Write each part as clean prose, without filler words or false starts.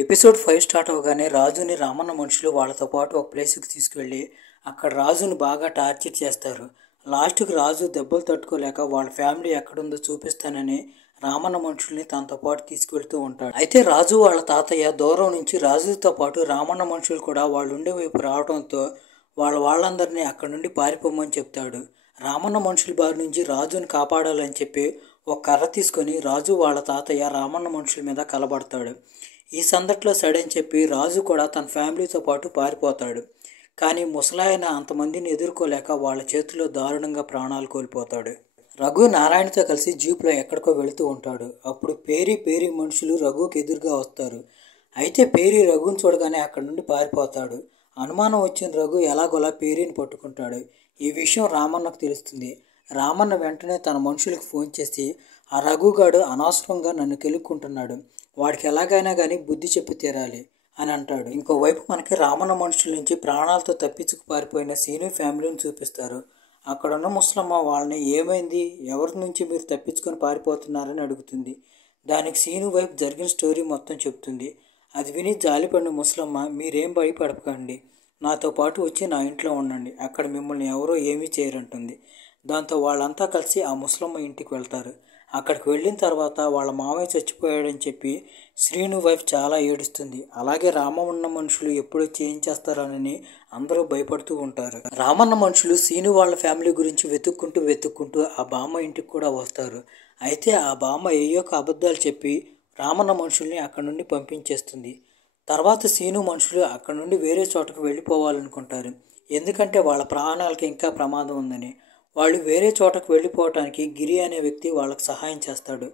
Episode 5 start అవ్వగానే రాజుని రామన్న మనుషులు వాళ్ళతో పాటు ఒక ప్లేస్కి తీసుకువెళ్ళి అక్కడ రాజుని బాగా టార్చర్ చేస్తారు. లాస్ట్కి రాజు దెబ్బలు తట్టుకోలేక వాళ్ళ ఫ్యామిలీ ఎక్కడుందో చూపిస్తానని రామన్న మనుషుల్ని తనతో పాటు తీసుకువెళ్తూ ఉంటాడు. అయితే రాజు వాళ్ళ తాతయ్య దూరం నుంచి రాజుతో పాటు రామన్న మనుషులు కూడా వాళ్ళు ఉండే వైపు రావడంతో వాళ్ళందరినీ అక్కడి నుండి పారిపోమని చెప్తాడు. రామన్న మనుషుల బారి నుంచి రాజుని కాపాడాలని చెప్పి ఒక కర్ర తీసుకొని రాజు వాళ్ళ తాతయ్య రామన్న మనుషుల మీద కలబడతాడు. ఈ సందట్లో సడని చెప్పి రాజు కూడా తన ఫ్యామిలీతో పాటు పారిపోతాడు. కానీ ముసలాయన అంతమందిని ఎదుర్కోలేక వాళ్ళ చేతిలో దారుణంగా ప్రాణాలు కోల్పోతాడు. రఘు నారాయణతో కలిసి జీప్లో ఎక్కడికో వెళుతూ ఉంటాడు. అప్పుడు పేరీ మనుషులు రఘుకి ఎదురుగా వస్తారు. అయితే పేరీ రఘుని చూడగానే అక్కడి నుండి పారిపోతాడు. అనుమానం వచ్చిన రఘు ఎలాగోలా పేరీని పట్టుకుంటాడు. ఈ విషయం రామన్నకు తెలుస్తుంది. రామన్న వెంటనే తన మనుషులకు ఫోన్ చేసి ఆ రఘుగాడు అనవసరంగా నన్ను కెలుక్కుంటున్నాడు, వాడికి ఎలాగైనా కానీ బుద్ధి చెప్పి తీరాలి అని అంటాడు. ఇంకోవైపు మనకి రామన్న మనుషుల నుంచి ప్రాణాలతో తప్పించుకు పారిపోయిన సీను ఫ్యామిలీని చూపిస్తారు. అక్కడున్న ముసలమ్మ వాళ్ళని ఏమైంది, ఎవరి నుంచి మీరు తప్పించుకొని పారిపోతున్నారని అడుగుతుంది. దానికి సీను వైపు జరిగిన స్టోరీ మొత్తం చెప్తుంది. అది విని జాలిపడిన ముసలమ్మ, మీరేం భయపడకండి, నాతో పాటు వచ్చి నా ఇంట్లో ఉండండి, అక్కడ మిమ్మల్ని ఎవరో ఏమీ చేయరంటుంది. దాంతో వాళ్ళంతా కలిసి ఆ ముసలమ్మ ఇంటికి వెళ్తారు. అక్కడికి వెళ్ళిన తర్వాత వాళ్ళ మామయ్య చచ్చిపోయాడని చెప్పి శ్రీను వైఫ్ చాలా ఏడుస్తుంది. అలాగే రామన్న మనుషులు ఎప్పుడు ఏం చేస్తారని అందరూ భయపడుతూ ఉంటారు. రామన్న మనుషులు శ్రీను వాళ్ళ ఫ్యామిలీ గురించి వెతుక్కుంటూ ఆ బామ్మ ఇంటికి కూడా వస్తారు. అయితే ఆ బామ్మ ఏయో అబద్ధాలు చెప్పి రామన్న మనుషుల్ని అక్కడ నుండి పంపించేస్తుంది. తర్వాత శ్రీను మనుషులు అక్కడ నుండి వేరే చోటకు వెళ్ళిపోవాలనుకుంటారు. ఎందుకంటే వాళ్ళ ప్రాణాలకి ఇంకా ప్రమాదం ఉందని. వాళ్ళు వేరే చోటకు వెళ్ళిపోవటానికి గిరి అనే వ్యక్తి వాళ్ళకి సహాయం చేస్తాడు.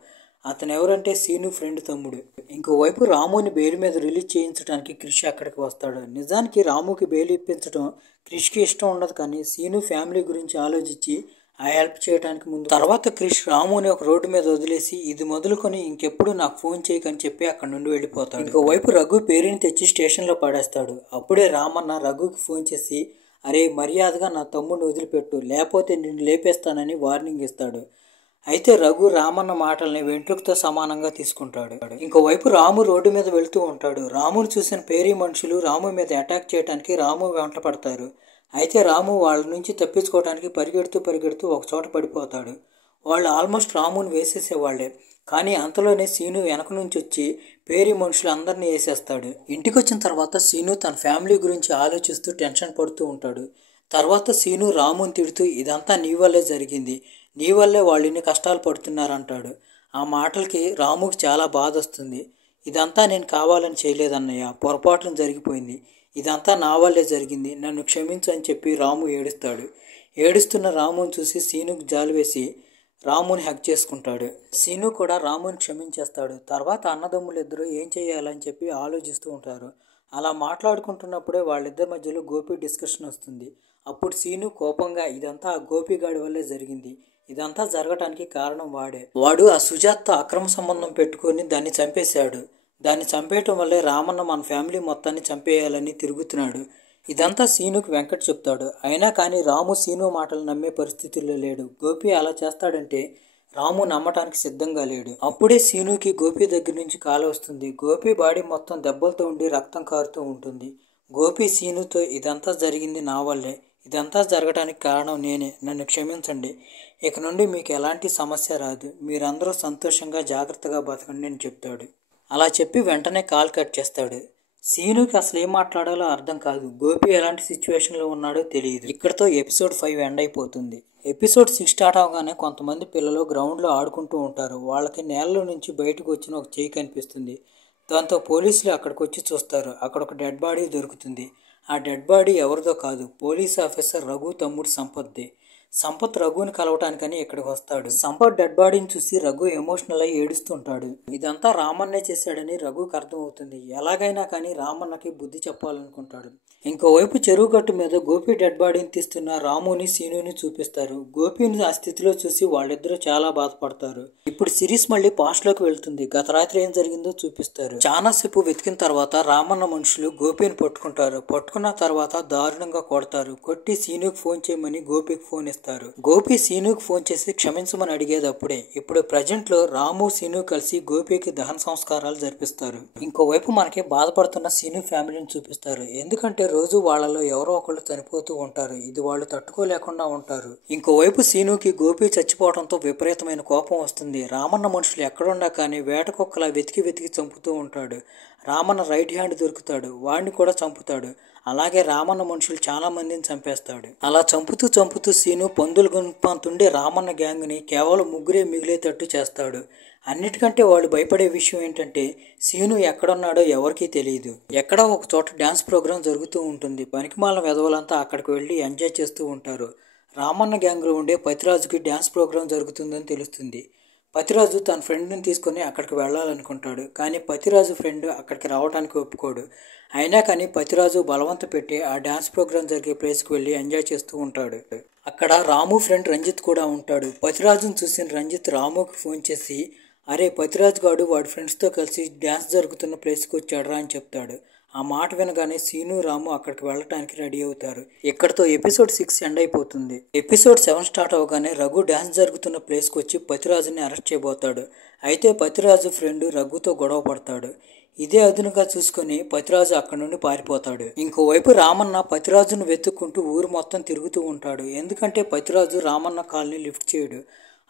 అతను ఎవరంటే సీను ఫ్రెండ్ తమ్ముడు. ఇంకోవైపు రాముని బెయిల్ మీద రిలీజ్ చేయించడానికి క్రిష్ అక్కడికి వస్తాడు. నిజానికి రాముకి బెయిల్ ఇప్పించడం క్రిష్కి ఇష్టం ఉండదు, కానీ సీను ఫ్యామిలీ గురించి ఆలోచించి ఆ హెల్ప్ చేయడానికి ముందు. తర్వాత క్రిష్ రాముని ఒక రోడ్డు మీద వదిలేసి ఇది మొదలుకొని ఇంకెప్పుడు నాకు ఫోన్ చేయకని చెప్పి అక్కడ నుండి వెళ్ళిపోతాడు. ఇంకోవైపు రఘు పేరుని తెచ్చి స్టేషన్లో పడేస్తాడు. అప్పుడే రామన్న రఘుకి ఫోన్ చేసి, అరే మర్యాదగా నా తమ్ముడిని వదిలిపెట్టు, లేకపోతే నిన్ను లేపేస్తానని వార్నింగ్ ఇస్తాడు. అయితే రఘు రామన్న మాటల్ని వెంట్రుకతో సమానంగా తీసుకుంటాడు. ఇంకోవైపు రాము రోడ్డు మీద వెళుతూ ఉంటాడు. రామును చూసిన పేరీ మనుషులు రాము మీద అటాక్ చేయడానికి రాము వెంట పడతారు. అయితే రాము వాళ్ళ నుంచి తప్పించుకోవడానికి పరిగెడుతూ ఒక చోట పడిపోతాడు. వాళ్ళు ఆల్మోస్ట్ రాముని వేసేసేవాళ్లే. కానీ అంతలోనే సీను వెనక నుంచి వచ్చి పేరీ మనుషులు అందరినీ వేసేస్తాడు. ఇంటికి వచ్చిన తర్వాత సీను తన ఫ్యామిలీ గురించి ఆలోచిస్తూ టెన్షన్ పడుతూ ఉంటాడు. తర్వాత సీను రాముని తిడుతూ ఇదంతా నీ వల్లే జరిగింది, నీ వల్లే వాళ్ళు ఇన్ని కష్టాలు పడుతున్నారంటాడు. ఆ మాటలకి రాముకి చాలా బాధ వస్తుంది. ఇదంతా నేను కావాలని చేయలేదన్నయ్య, పొరపాటున జరిగిపోయింది, ఇదంతా నా వల్లే జరిగింది, నన్ను క్షమించు అని చెప్పి రాము ఏడుస్తాడు. ఏడుస్తున్న రాముని చూసి సీనుకు జాలి వేసి రాముని హక్ చేసుకుంటాడు. సీను కూడా రాముని క్షమించేస్తాడు. తర్వాత అన్నదమ్ములు ఇద్దరు ఏం చేయాలని చెప్పి ఆలోచిస్తూ ఉంటారు. అలా మాట్లాడుకుంటున్నప్పుడే వాళ్ళిద్దరి మధ్యలో గోపి డిస్కషన్ వస్తుంది. అప్పుడు సీను కోపంగా ఇదంతా ఆ గోపిగాడి వల్లే జరిగింది, ఇదంతా జరగటానికి కారణం వాడు ఆ సుజాత్తో అక్రమ సంబంధం పెట్టుకొని దాన్ని చంపేశాడు, దాన్ని చంపేయటం వల్లే రామన్న మన ఫ్యామిలీ మొత్తాన్ని చంపేయాలని తిరుగుతున్నాడు. ఇదంతా సీనుకి వెంకట్ చెప్తాడు. అయినా కానీ రాము సీను మాటలు నమ్మే పరిస్థితుల్లో లేడు. గోపి అలా చేస్తాడంటే రాము నమ్మటానికి సిద్ధంగా లేడు. అప్పుడే సీనుకి గోపి దగ్గర నుంచి కాల్ వస్తుంది. గోపి బాడీ మొత్తం దెబ్బలతో ఉండి రక్తం కారుతూ ఉంటుంది. గోపి సీనుతో ఇదంతా జరిగింది నా వల్లే, ఇదంతా జరగడానికి కారణం నేనే, నన్ను క్షమించండి, ఇక నుండి మీకు ఎలాంటి సమస్య రాదు, మీరందరూ సంతోషంగా జాగ్రత్తగా బతకండి అని చెప్తాడు. అలా చెప్పి వెంటనే కాల్ కట్ చేస్తాడు. సీనుకి అసలు ఏం మాట్లాడాలో అర్థం కాదు. గోపి ఎలాంటి సిచ్యువేషన్లో ఉన్నాడో తెలియదు. ఇక్కడతో ఎపిసోడ్ 5 ఎండ్ అయిపోతుంది. ఎపిసోడ్ 6 స్టార్ట్ అవగానే కొంతమంది పిల్లలు గ్రౌండ్లో ఆడుకుంటూ ఉంటారు. వాళ్ళకి నేలలో నుంచి బయటకు వచ్చిన ఒక చేయి కనిపిస్తుంది. దాంతో పోలీసులు అక్కడికి వచ్చి చూస్తారు. అక్కడ ఒక డెడ్ బాడీ దొరుకుతుంది. ఆ డెడ్ బాడీ ఎవరిదో కాదు, పోలీస్ ఆఫీసర్ రఘు తమ్ముడు సంపత్ది. సంపత్ రఘుని కలవటానికని ఇక్కడికి వస్తాడు. సంపత్ డెడ్ బాడీని చూసి రఘు ఎమోషనల్ అయ్యి ఏడుస్తుంటాడు. ఇదంతా రామన్నే చేశాడని రఘుకి అర్థం అవుతుంది. ఎలాగైనా కానీ రామన్నకి బుద్ధి చెప్పాలనుకుంటాడు. ఇంకోవైపు చెరువు గట్టు మీద గోపి డెడ్ బాడీని తీస్తున్న రాముని సీనుని చూపిస్తారు. గోపిని ఆ స్థితిలో చూసి వాళ్ళిద్దరూ చాలా బాధపడతారు. ఇప్పుడు సిరీస్ మళ్ళీ పాస్ట్ లోకి వెళ్తుంది. గత రాత్రి ఏం జరిగిందో చూపిస్తారు. చాలా సేపు వెతికిన తర్వాత రామన్న మనుషులు గోపిని పట్టుకుంటారు. పట్టుకున్న తర్వాత దారుణంగా కొడతారు. కొట్టి సీనుకి ఫోన్ చేయమని గోపికి ఫోన్ ఇస్తారు. క్షమిస్తారు. గోపి సీనుకు ఫోన్ చేసి క్షమించమని అడిగేది అప్పుడే. ఇప్పుడు ప్రజెంట్ లో రాము సీను కలిసి గోపికి దహన సంస్కారాలు జరిపిస్తారు. ఇంకోవైపు మనకి బాధపడుతున్న సీను ఫ్యామిలీని చూపిస్తారు. ఎందుకంటే రోజు వాళ్ళలో ఎవరో ఒకళ్ళు చనిపోతూ ఉంటారు. ఇది వాళ్ళు తట్టుకోలేకుండా ఉంటారు. ఇంకోవైపు సీనుకి గోపి చచ్చిపోవడంతో విపరీతమైన కోపం వస్తుంది. రామన్న మనుషులు ఎక్కడున్నా కానీ వేటకొక్కలా వెతికి వెతికి చంపుతూ ఉంటాడు. రామన్న రైట్ హ్యాండ్ దొరుకుతాడు, వాడిని కూడా చంపుతాడు. అలాగే రామన్న మనుషులు చాలా మందిని చంపేస్తాడు. అలా చంపుతూ సీను పందుల గుంపంతుండే రామన్న గ్యాంగ్ని కేవలం ముగ్గురే మిగిలేటట్టు చేస్తాడు. అన్నిటికంటే వాళ్ళు భయపడే విషయం ఏంటంటే సీను ఎక్కడున్నాడో ఎవరికీ తెలియదు. ఎక్కడో ఒక చోట డ్యాన్స్ ప్రోగ్రాం జరుగుతూ ఉంటుంది. పనికిమాల వెధవలంతా అక్కడికి వెళ్ళి ఎంజాయ్ చేస్తూ ఉంటారు. రామన్న గ్యాంగ్లో ఉండే పతిరాజుకి డ్యాన్స్ ప్రోగ్రాం జరుగుతుందని తెలుస్తుంది. పతిరాజు తన ఫ్రెండ్ని తీసుకొని అక్కడికి వెళ్ళాలనుకుంటాడు. కానీ పతిరాజు ఫ్రెండ్ అక్కడికి రావడానికి ఒప్పుకోడు. అయినా కానీ పతిరాజు బలవంత పెట్టి ఆ డ్యాన్స్ ప్రోగ్రాం జరిగే ప్లేస్కి వెళ్ళి ఎంజాయ్ చేస్తూ ఉంటాడు. అక్కడ రాము ఫ్రెండ్ రంజిత్ కూడా ఉంటాడు. పతిరాజును చూసిన రంజిత్ రాముకి ఫోన్ చేసి, అరే పతిరాజు గాడు వాడి ఫ్రెండ్స్తో కలిసి డ్యాన్స్ జరుగుతున్న ప్లేస్కి వచ్చాడరా అని చెప్తాడు. ఆ మాట వినగానే సీను రాము అక్కడికి వెళ్ళటానికి రెడీ అవుతారు. ఇక్కడతో ఎపిసోడ్ 6 ఎండ్ అయిపోతుంది. ఎపిసోడ్ 7 స్టార్ట్ అవగానే రఘు డ్యాన్స్ జరుగుతున్న ప్లేస్కి వచ్చి పతిరాజుని అరెస్ట్ చేయబోతాడు. అయితే పతిరాజు ఫ్రెండ్ రఘుతో గొడవ పడతాడు. ఇదే అదునుగా చూసుకుని పతిరాజు అక్కడి నుండి పారిపోతాడు. ఇంకోవైపు రామన్న పతిరాజును వెతుక్కుంటూ ఊరు మొత్తం తిరుగుతూ ఉంటాడు. ఎందుకంటే పతిరాజు రామన్న కాల్ని లిఫ్ట్ చేయడు.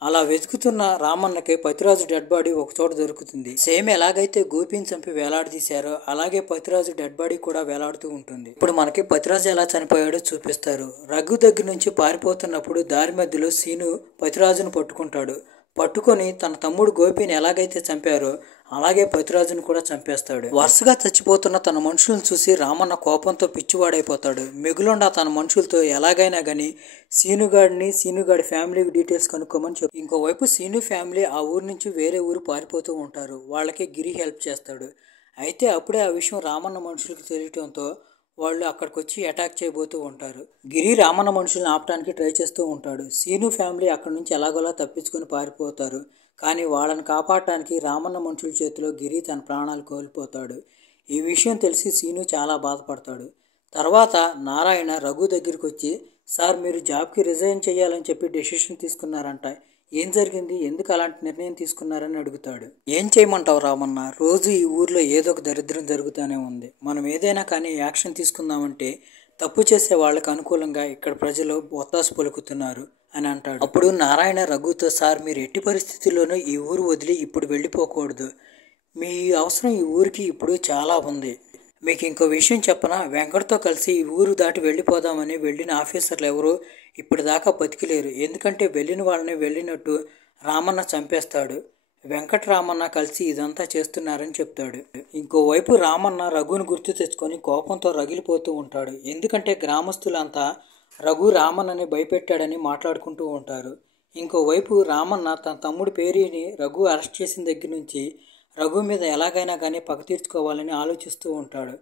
అలా వెతుకుతున్న రామన్నకి పతిరాజు డెడ్ బాడీ ఒక చోట దొరుకుతుంది. సేమ్ ఎలాగైతే గోపిని చంపి వేలాడదీశారో అలాగే పతిరాజు డెడ్ బాడీ కూడా వేలాడుతూ ఉంటుంది. ఇప్పుడు మనకి పతిరాజు ఎలా చనిపోయాడో చూపిస్తారు. రఘు దగ్గర నుంచి పారిపోతున్నప్పుడు దారి మధ్యలో సీను పతిరాజును పట్టుకుంటాడు. పట్టుకొని తన తమ్ముడు గోపిని ఎలాగైతే చంపారో అలాగే పతిరాజును కూడా చంపేస్తాడు. వరుసగా చచ్చిపోతున్న తన మనుషులను చూసి రామన్న కోపంతో పిచ్చివాడైపోతాడు. మిగులుండా తన మనుషులతో ఎలాగైనా కానీ సీనుగాడి ఫ్యామిలీ డీటెయిల్స్ కనుక్కోమని చెప్పి ఇంకోవైపు సీను ఫ్యామిలీ ఆ ఊరు నుంచి వేరే ఊరు పారిపోతూ ఉంటారు. వాళ్ళకి గిరి హెల్ప్ చేస్తాడు. అయితే అప్పుడే ఆ విషయం రామన్న మనుషులకు తెలియటంతో వాళ్ళు అక్కడికి వచ్చి అటాక్ చేయబోతూ ఉంటారు. గిరి రామన్న మనుషులను ఆపడానికి ట్రై చేస్తూ ఉంటాడు. సీను ఫ్యామిలీ అక్కడి నుంచి ఎలాగోలా తప్పించుకొని పారిపోతారు. కానీ వాళ్ళని కాపాడటానికి రామన్న మనుషుల చేతిలో గిరి తన ప్రాణాలు కోల్పోతాడు. ఈ విషయం తెలిసి సీను చాలా బాధపడతాడు. తర్వాత నారాయణ రఘు దగ్గరికి వచ్చి, సార్ మీరు జాబ్కి రిజైన్ చేయాలని చెప్పి డెసిషన్ తీసుకున్నారంట, ఏం జరిగింది, ఎందుకు అలాంటి నిర్ణయం తీసుకున్నారని అడుగుతాడు. ఏం చేయమంటావు రామన్న, రోజు ఈ ఊర్లో ఏదో ఒక దరిద్రం జరుగుతూనే ఉంది. మనం ఏదైనా కానీ యాక్షన్ తీసుకుందామంటే తప్పు చేసే వాళ్ళకి అనుకూలంగా ఇక్కడ ప్రజలు ఒత్తాసు పలుకుతున్నారు అని అంటాడు. అప్పుడు నారాయణ రఘుతో, సార్ మీరు ఎట్టి పరిస్థితుల్లోనూ ఈ ఊరు వదిలి ఇప్పుడు వెళ్ళిపోకూడదు. మీ అవసరం ఈ ఊరికి ఇప్పుడు చాలా ఉంది. మీకు ఇంకో విషయం చెప్పనా, వెంకట్తో కలిసి ఈ ఊరు దాటి వెళ్ళిపోదామని వెళ్ళిన ఆఫీసర్లు ఎవరు ఇప్పటిదాకా బతికిలేరు. ఎందుకంటే వెళ్ళిన వాళ్ళని వెళ్ళినట్టు రామన్న చంపేస్తాడు. వెంకటరామన్న కలిసి ఇదంతా చేస్తున్నారని చెప్తాడు. ఇంకోవైపు రామన్న రఘుని గుర్తు తెచ్చుకొని కోపంతో రగిలిపోతూ ఉంటాడు. ఎందుకంటే గ్రామస్తులంతా రఘు రామన్నని భయపెట్టాడని మాట్లాడుకుంటూ ఉంటారు. ఇంకోవైపు రామన్న తన తమ్ముడి పేరుని రఘు అరెస్ట్ చేసిన దగ్గర నుంచి రఘు మీద ఎలాగైనా కానీ పగ తీర్చుకోవాలని ఆలోచిస్తూ ఉంటాడు.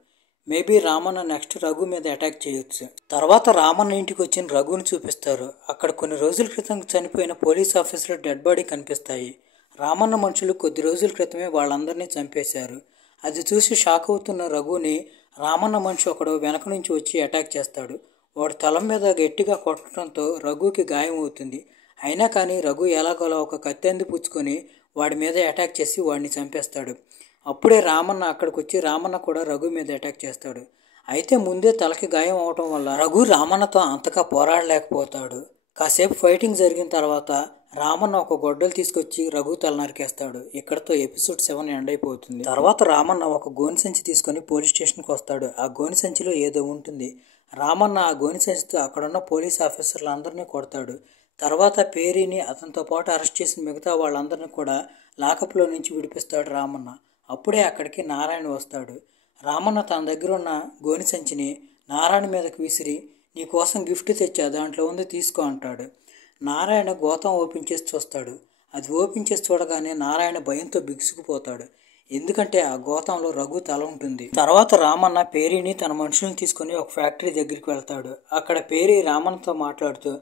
మేబీ రామన్న నెక్స్ట్ రఘు మీద అటాక్ చేయొచ్చు. తర్వాత రామన్న ఇంటికి వచ్చిన రఘుని చూపిస్తారు. అక్కడ కొన్ని రోజుల క్రితం చనిపోయిన పోలీస్ ఆఫీసర్ డెడ్ బాడీ కనిపిస్తాయి. రామన్న మనుషులు కొద్ది రోజుల క్రితమే వాళ్ళందరినీ చంపేశారు. అది చూసి షాక్ అవుతున్న రఘుని రామన్న మనిషి ఒకడు వెనక నుంచి వచ్చి అటాక్ చేస్తాడు. వాడు తల మీద గట్టిగా కొట్టడంతో రఘుకి గాయం అవుతుంది. అయినా కానీ రఘు ఎలాగోలా ఒక కత్తెంది పుచ్చుకొని వాడి మీద అటాక్ చేసి వాడిని చంపేస్తాడు. అప్పుడే రామన్న అక్కడికి వచ్చి రామన్న కూడా రఘు మీద అటాక్ చేస్తాడు. అయితే ముందే తలకి గాయం అవటం వల్ల రఘు రామన్నతో అంతగా పోరాడలేకపోతాడు. కాసేపు ఫైటింగ్ జరిగిన తర్వాత రామన్న ఒక గొడ్డలు తీసుకొచ్చి రఘు తల నరికేస్తాడు. ఇక్కడతో ఎపిసోడ్ 7 ఎండ్ అయిపోతుంది. తర్వాత రామన్న ఒక గోని సంచి తీసుకొని పోలీస్ స్టేషన్కి వస్తాడు. ఆ గోని సంచిలో ఏదో ఉంటుంది. రామన్న ఆ గోని సంచితో అక్కడున్న పోలీస్ ఆఫీసర్లందరినీ కొడతాడు. తర్వాత పేరీని అతనితో పాటు అరెస్ట్ చేసిన మిగతా వాళ్ళందరినీ కూడా లాకప్లో నుంచి విడిపిస్తాడు రామన్న. అప్పుడే అక్కడికి నారాయణ వస్తాడు. రామన్న తన దగ్గర ఉన్న గోని సంచిని నారాయణ మీదకి విసిరి, నీ కోసం గిఫ్ట్ తెచ్చా, దాంట్లో ఉంది తీసుకో అంటాడు. నారాయణ గోతం ఓపెన్ చేసి చూస్తాడు. అది ఓపెన్ చేసి చూడగానే నారాయణ భయంతో బిగుసుకుపోతాడు. ఎందుకంటే ఆ గోతంలో రఘు తల ఉంటుంది. తర్వాత రామన్న పేరీని తన మనుషులను తీసుకొని ఒక ఫ్యాక్టరీ దగ్గరికి వెళ్తాడు. అక్కడ పేరీ రామన్నతో మాట్లాడుతూ,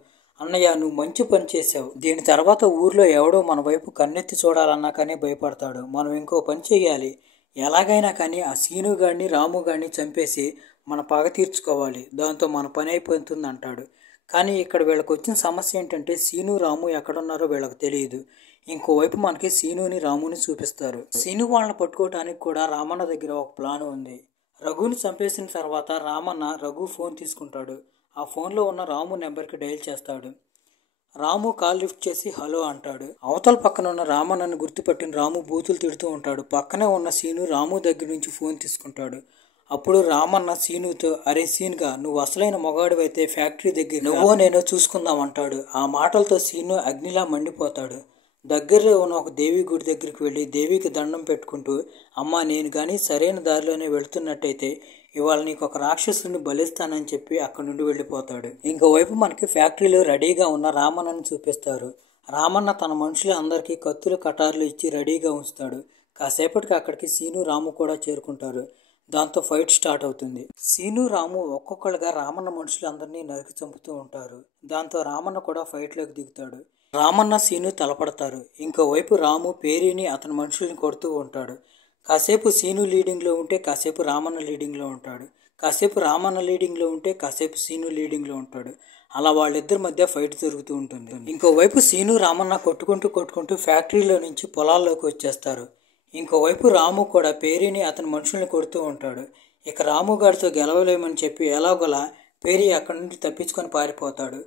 అన్నయ్య నువ్వు మంచి పని చేసావు. దీని తర్వాత ఊర్లో ఎవడో మన వైపు కన్నెత్తి చూడాలన్నా కానీ భయపడతాడు. మనం ఇంకో పని చేయాలి. ఎలాగైనా కానీ ఆ సీనుగాడిని రాముగాడిని చంపేసి మన పగ తీర్చుకోవాలి. దాంతో మన పని అయిపోతుంది అంటాడు. కానీ ఇక్కడ వీళ్ళకి వచ్చిన సమస్య ఏంటంటే సీను రాము ఎక్కడున్నారో వీళ్ళకి తెలియదు. ఇంకోవైపు మనకి సీనుని రాముని చూపిస్తారు. సీను వాళ్ళని పట్టుకోవడానికి కూడా రామన్న దగ్గర ఒక ప్లాన్ ఉంది. రఘుని చంపేసిన తర్వాత రామన్న రఘు ఫోన్ తీసుకుంటాడు. ఆ ఫోన్లో ఉన్న రాము నెంబర్కి డయల్ చేస్తాడు. రాము కాల్ లిఫ్ట్ చేసి హలో అంటాడు. అవతల పక్కన ఉన్న రామన్నను గుర్తుపట్టిన రాము బూతులు తిడుతూ ఉంటాడు. పక్కనే ఉన్న సీను రాము దగ్గర నుంచి ఫోన్ తీసుకుంటాడు. అప్పుడు రామన్న సీనుతో, అరే సీన్గా, నువ్వు అసలైన మొగాడివైతే ఫ్యాక్టరీ దగ్గర నువ్వో నేనో చూసుకుందాం అంటాడు. ఆ మాటలతో సీను అగ్నిలా మండిపోతాడు. దగ్గరలో ఉన్న ఒక దేవి గుడి దగ్గరికి వెళ్ళి దేవికి దండం పెట్టుకుంటూ, అమ్మ నేను కానీ సరైన దారిలోనే వెళుతున్నట్టయితే ఇవాళ నీకు ఒక రాక్షసుని బలిస్తానని చెప్పి అక్కడి నుండి వెళ్ళిపోతాడు. ఇంకోవైపు మనకి ఫ్యాక్టరీలో రెడీగా ఉన్న రామన్నను చూపిస్తారు. రామన్న తన మనుషులందరికీ కత్తులు కటార్లు ఇచ్చి రెడీగా ఉంచుతాడు. కాసేపటికి అక్కడికి సీను రాము కూడా చేరుకుంటారు. దాంతో ఫైట్ స్టార్ట్ అవుతుంది. సీను రాము ఒక్కొక్కరుగా రామన్న మనుషులందరినీ నరికి చంపుతూ ఉంటారు. దాంతో రామన్న కూడా ఫైట్లోకి దిగుతాడు. రామన్న సీను తలపడతారు. ఇంకోవైపు రాము పేరీని అతని మనుషుల్ని కొడుతూ ఉంటాడు. కాసేపు సీను లీడింగ్లో ఉంటే కాసేపు రామన్న లీడింగ్లో ఉంటాడు. కాసేపు రామన్న లీడింగ్లో ఉంటే కాసేపు సీను లీడింగ్లో ఉంటాడు. అలా వాళ్ళిద్దరి మధ్య ఫైట్ జరుగుతూ ఉంటుంది. ఇంకోవైపు సీను రామన్న కొట్టుకుంటూ ఫ్యాక్టరీలో నుంచి పొలాల్లోకి వచ్చేస్తారు. ఇంకోవైపు రాము కూడా పేరీని అతని మనుషుల్ని కొడుతూ ఉంటాడు. ఇక రాముగాడితో గెలవలేమని చెప్పి ఎలాగోలా పేరీ అక్కడి నుండి తప్పించుకొని పారిపోతాడు.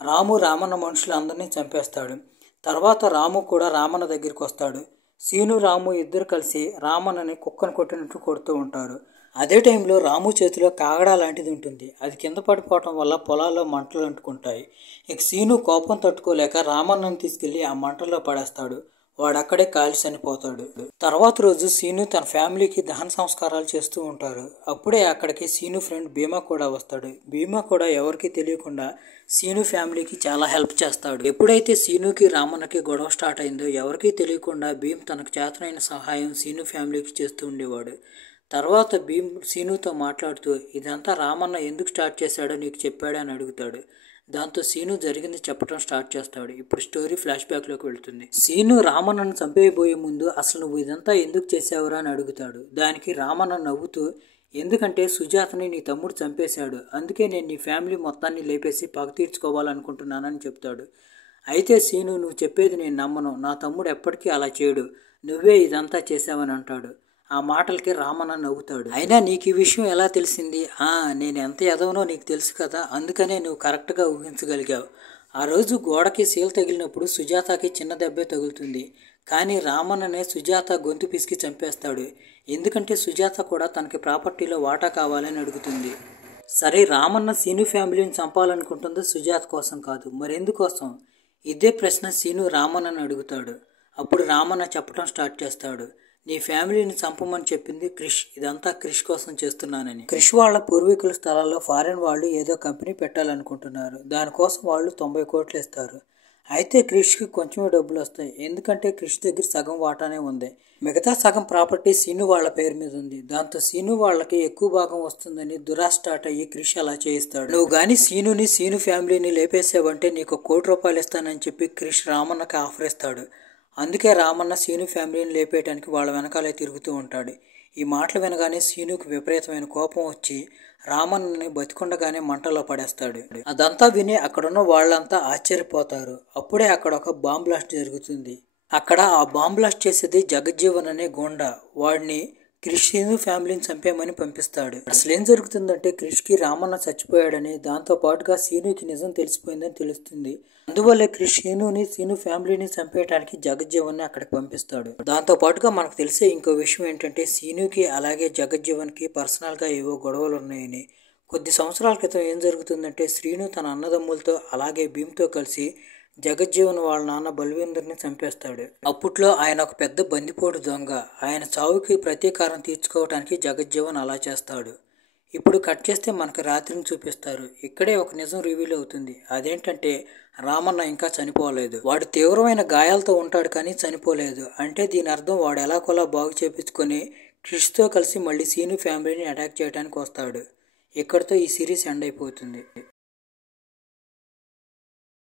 రాము రామన్న మనుషులందరినీ చంపేస్తాడు. తర్వాత రాము కూడా రామన్న దగ్గరికి వస్తాడు. సీను రాము ఇద్దరు కలిసి రామన్నని కుక్కను కొట్టినట్టు కొడుతూ ఉంటారు. అదే టైంలో రాము చేతిలో కాగడా లాంటిది ఉంటుంది. అది కింద పడిపోవటం వల్ల పొలాల్లో మంటలు అంటుకుంటాయి. ఇక సీను కోపం తట్టుకోలేక రామన్నని తీసుకెళ్లి ఆ మంటల్లో పడేస్తాడు. వాడక్కడే కాల్చి చనిపోతాడు. తర్వాత రోజు సీను తన ఫ్యామిలీకి దహన సంస్కారాలు చేస్తూ ఉంటారు. అప్పుడే అక్కడికి సీను ఫ్రెండ్ భీమా కూడా వస్తాడు. భీమా కూడా ఎవరికి తెలియకుండా సీను ఫ్యామిలీకి చాలా హెల్ప్ చేస్తాడు. ఎప్పుడైతే సీనుకి రామన్నకి గొడవ స్టార్ట్ అయిందో ఎవరికీ తెలియకుండా భీమ్ తనకు చేతనైన సహాయం సీను ఫ్యామిలీకి చేస్తూ ఉండేవాడు. తర్వాత భీమ్ సీనుతో మాట్లాడుతూ ఇదంతా రామన్న ఎందుకు స్టార్ట్ చేశాడో నీకు చెప్పాడని అడుగుతాడు. దాంతో సీను జరిగింది చెప్పడం స్టార్ట్ చేస్తాడు. ఇప్పుడు స్టోరీ ఫ్లాష్ బ్యాక్లోకి వెళ్తుంది. సీను రామన్నను చంపేయబోయే ముందు అసలు నువ్వు ఇదంతా ఎందుకు చేసావురా అని అడుగుతాడు. దానికి రామన్న నవ్వుతూ, ఎందుకంటే సుజాతని నీ తమ్ముడు చంపేశాడు, అందుకే నేను నీ ఫ్యామిలీ మొత్తాన్ని లేపేసి పగ తీర్చుకోవాలనుకుంటున్నానని చెప్తాడు. అయితే సీను, నువ్వు చెప్పేది నేను నమ్మను, నా తమ్ముడు ఎప్పటికీ అలా చేయడు, నువ్వే ఇదంతా చేసావని అంటాడు. ఆ మాటలకి రామన్న నవ్వుతాడు. అయినా నీకు ఈ విషయం ఎలా తెలిసింది? నేను ఎంత ఎదవనో నీకు తెలుసు కదా, అందుకనే నువ్వు కరెక్ట్గా ఊహించగలిగావు. ఆ రోజు గోడకి సీల్ తగిలినప్పుడు సుజాతకి చిన్న దెబ్బే తగులుతుంది. కానీ రామన్ననే సుజాత గొంతు పిసికి చంపేస్తాడు. ఎందుకంటే సుజాత కూడా తనకి ప్రాపర్టీలో వాటా కావాలని అడుగుతుంది. సరే, రామన్న సీను ఫ్యామిలీని చంపాలనుకుంటుంది సుజాత కోసం కాదు, మరెందుకోసం? ఇదే ప్రశ్న సీను రామన్నని అడుగుతాడు. అప్పుడు రామన్న చెప్పడం స్టార్ట్ చేస్తాడు. నీ ఫ్యామిలీని చంపమని చెప్పింది క్రిష్, ఇదంతా క్రిష్ కోసం చేస్తున్నానని. క్రిష్ వాళ్ళ పూర్వీకుల స్థలాల్లో ఫారెన్ వాళ్ళు ఏదో కంపెనీ పెట్టాలనుకుంటున్నారు. దానికోసం వాళ్ళు 90 కోట్లు ఇస్తారు. అయితే క్రిష్కి కొంచెమే డబ్బులు వస్తాయి, ఎందుకంటే క్రిష్ దగ్గర సగం వాటానే ఉంది. మిగతా సగం ప్రాపర్టీ సీను వాళ్ళ పేరు మీద ఉంది. దాంతో సీను వాళ్ళకి ఎక్కువ భాగం వస్తుందని దురాశ స్టార్ట్ అయ్యి క్రిష్ అలా చేయిస్తాడు. నువ్వు కానీ సీనుని సీను ఫ్యామిలీని లేపేసావంటే నీకు 1 కోటి రూపాయలు ఇస్తానని చెప్పి క్రిష్ రామన్నకి ఆఫర్ ఇస్తాడు. అందుకే రామన్న సీను ఫ్యామిలీని లేపేయడానికి వాళ్ళ వెనకాలే తిరుగుతూ ఉంటాడు. ఈ మాటలు వినగానే సీనుకి విపరీతమైన కోపం వచ్చి రామన్నని బతికొండగానే మంటల్లో పడేస్తాడు. అదంతా విని అక్కడున్న వాళ్ళంతా ఆశ్చర్యపోతారు. అప్పుడే అక్కడ ఒక బాంబ్ బ్లాస్ట్ జరుగుతుంది. అక్కడ ఆ బాంబ్ బ్లాస్ట్ చేసేది జగజ్జీవన్ అనే గోండా. వాడిని క్రిష్ సీను ఫ్యామిలీని చంపేయమని పంపిస్తాడు. అసలు ఏం జరుగుతుందంటే క్రిష్కి రామన్న చచ్చిపోయాడని, దాంతో పాటుగా సీనుకి నిజం తెలిసిపోయిందని తెలుస్తుంది. అందువల్లే క్రిష్ సీను ఫ్యామిలీని చంపేయడానికి జగజ్జీవన్ని అక్కడికి పంపిస్తాడు. దాంతో పాటుగా మనకు తెలిసే ఇంకో విషయం ఏంటంటే సీనుకి అలాగే జగజ్జీవన్కి పర్సనల్గా ఏవో గొడవలు ఉన్నాయని. కొద్ది సంవత్సరాల క్రితం ఏం జరుగుతుందంటే శ్రీను తన అన్నదమ్ములతో అలాగే భీమ్తో కలిసి జగజ్జీవన్ వాళ్ళ నాన్న బల్వీందర్ని చంపేస్తాడు. అప్పట్లో ఆయన ఒక పెద్ద బందిపోటు దొంగ. ఆయన చావుకి ప్రతీకారం తీర్చుకోవడానికి జగజ్జీవన్ అలా చేస్తాడు. ఇప్పుడు కట్ చేస్తే మనకు రాత్రిని చూపిస్తారు. ఇక్కడే ఒక నిజం రివీల్ అవుతుంది. అదేంటంటే రామన్న ఇంకా చనిపోలేదు. వాడు తీవ్రమైన గాయాలతో ఉంటాడు కానీ చనిపోలేదు. అంటే దీని అర్థం వాడు ఎలాగోలా బాగు చేపించుకొని క్రిష్తో కలిసి మళ్ళీ సీను ఫ్యామిలీని అటాక్ చేయడానికి వస్తాడు. ఇక్కడితో ఈ సిరీస్ ఎండ్ అయిపోతుంది.